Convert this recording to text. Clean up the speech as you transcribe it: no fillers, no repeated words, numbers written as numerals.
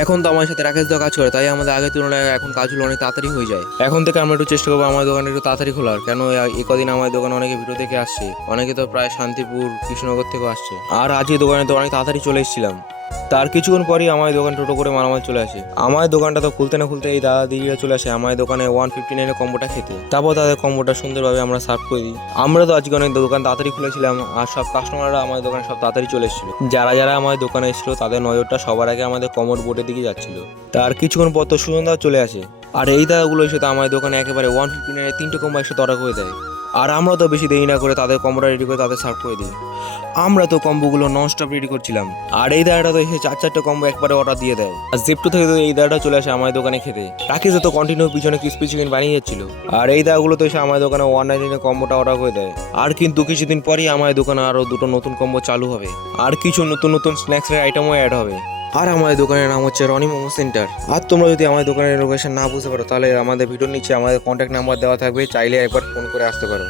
এখন তো আমার সাথে রাকেশ দা কাজ করে, তাই আমাদের আগের তুলনায় এখন কাজগুলো অনেক তাড়াতাড়ি হয়ে যায়। এখন থেকে আমরা একটু চেষ্টা করবো আমার দোকানে একটু তাড়াতাড়ি খোলার। কেন এই কদিন আমার দোকানে অনেকে ভিডিও থেকে আসছে, অনেকে তো প্রায় শান্তিপুর কৃষ্ণনগর থেকেও আসছে। আর আজকে দোকানে তো অনেক তাড়াতাড়ি চলে এসেছিলাম। তার কিছুক্ষণ পরই আমার দোকান টোটো করে মালামাল চলে আসে। আমার দোকানটা তো খুলতে না খুলতে এই দাদা দিদিরা চলে আসে আমার দোকানে 159 কম্বোটা খেতে। তারপর তাদের কম্বোটা সুন্দরভাবে আমরা সার্ভ করে দিই। আমরা তো আজকে অনেক দোকান তাড়াতাড়ি খুলেছিলাম, আর সব কাস্টমাররা আমাদের দোকানে সব তাড়াতাড়ি চলে এসেছিল। যারা যারা আমাদের দোকানে এসেছিল তাদের নজরটা সবার আগে আমাদের কমোড বোর্ডের দিকে যাচ্ছিল। তার কিছুক্ষণ পর তো সুজনদাও চলে আসে। আর এই দাদাগুলো এসে তো আমার দোকানে একেবারে 159 তিনটে কম্বো একসাথে অর্ডার করে দেয়। আর আমরা তো বেশি দেরি না করে তাদের কম্বোটা রেডি করে তাদের সার্ভ করে দিই। আমরা তো কম্বোগুলো নন স্টপ রেডি করছিলাম, আর এই দাদাটা তো এসে 4-4টে কম্বো একবারে অর্ডার দিয়ে দেয়। আর জিপটো থেকে তো এই দাদাটা চলে আসে আমার দোকানে খেতে। রাকেশ তো কন্টিনিউ পিছনে ক্রিসপি চিকেন বানিয়ে যাচ্ছিল, আর এই দাদাগুলো তো এসে আমার দোকানে 199 কম্বোটা অর্ডার করে দেয়। আর কিন্তু কিছুদিন পরেই আমার দোকানে আরো দুটো নতুন কম্বো চালু হবে, আর কিছু নতুন নতুন স্ন্যাক্সের আইটেমও অ্যাড হবে। আর আমাদের দোকানের নাম হচ্ছে রনি মোমো সেন্টার। আর তোমরা যদি আমাদের দোকানের লোকেশন না বুঝতে পারো, তাহলে আমাদের ভিডিওর নিচে আমাদের কন্ট্যাক্ট নাম্বার দেওয়া থাকবে, চাইলে একবার ফোন করে আসতে পারো।